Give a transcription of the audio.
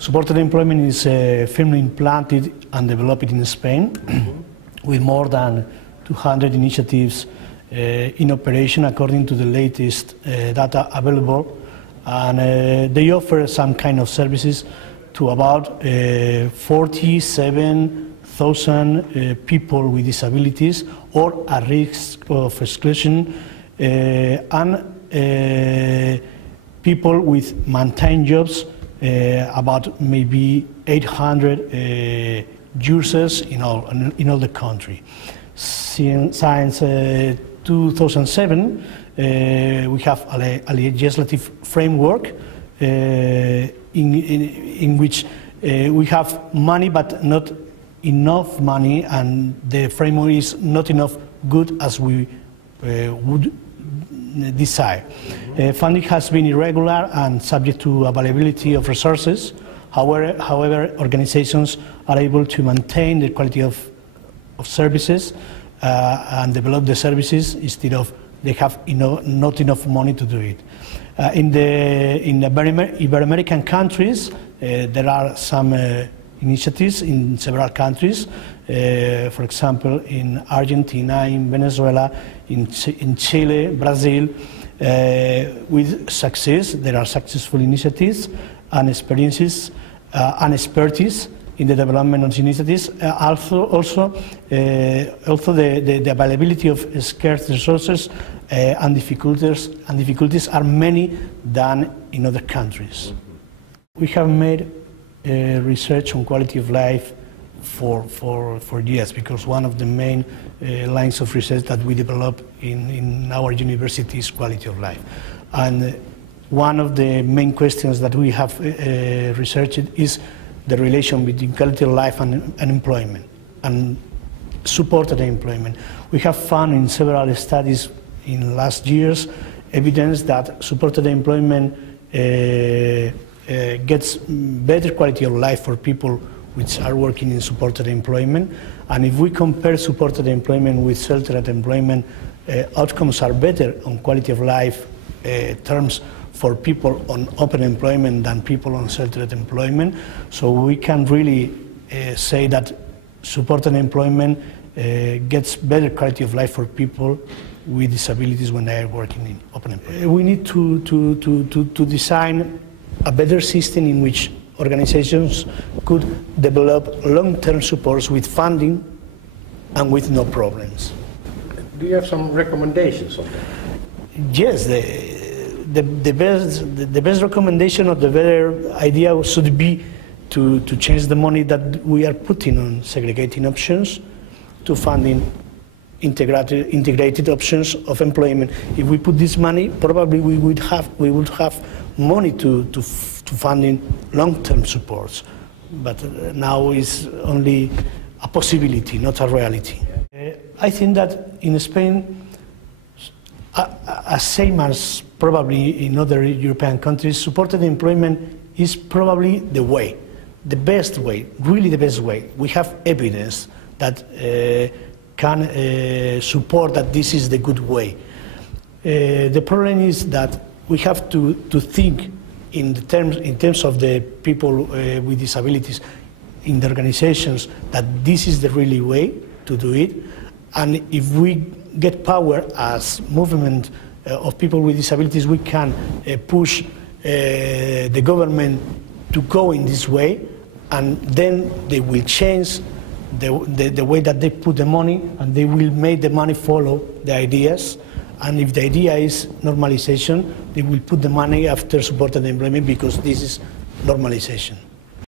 Supported employment is firmly implanted and developed in Spain with more than 200 initiatives in operation according to the latest data available, and they offer some kind of services to about 47,000 people with disabilities or at risk of exclusion, and people with maintained jobs, about maybe 800 users in all the country. Since 2007, we have a legislative framework in which we have money, but not enough money, and the framework is not enough good as we would desire. Funding has been irregular and subject to availability of resources. However, organizations are able to maintain the quality of services and develop the services instead of they have not enough money to do it. In the Ibero-American countries, there are some initiatives in several countries, for example, in Argentina, in Venezuela, in Chile, Brazil, with success. There are successful initiatives and experiences and expertise in the development of initiatives. Also the availability of scarce resources and difficulties are many than in other countries. We have made research on quality of life for years, because one of the main lines of research that we develop in our university is quality of life. And one of the main questions that we have researched is the relation between quality of life and employment, and supported employment. We have found in several studies in last years evidence that supported employment gets better quality of life for people which are working in supported employment. And if we compare supported employment with sheltered employment, outcomes are better on quality of life terms for people on open employment than people on sheltered employment. So we can really say that supported employment gets better quality of life for people with disabilities when they are working in open employment. We need to design a better system in which organizations could develop long-term supports with funding and with no problems. Do you have some recommendations on that? Yes, the best recommendation or the better idea should be to change the money that we are putting on segregating options to funding integrated options of employment. If we put this money, probably we would have money to funding long-term supports, but now it's only a possibility, not a reality. I think that in Spain, same as probably in other European countries, supported employment is probably the way, the best way, really the best way. We have evidence that can support that this is the good way. The problem is that we have to think in terms of the people with disabilities in the organizations, that this is the really way to do it. And if we get power as movement of people with disabilities, we can push the government to go in this way, and then they will change the way that they put the money, and they will make the money follow the ideas. And if the idea is normalization, they will put the money after supported employment, because this is normalization.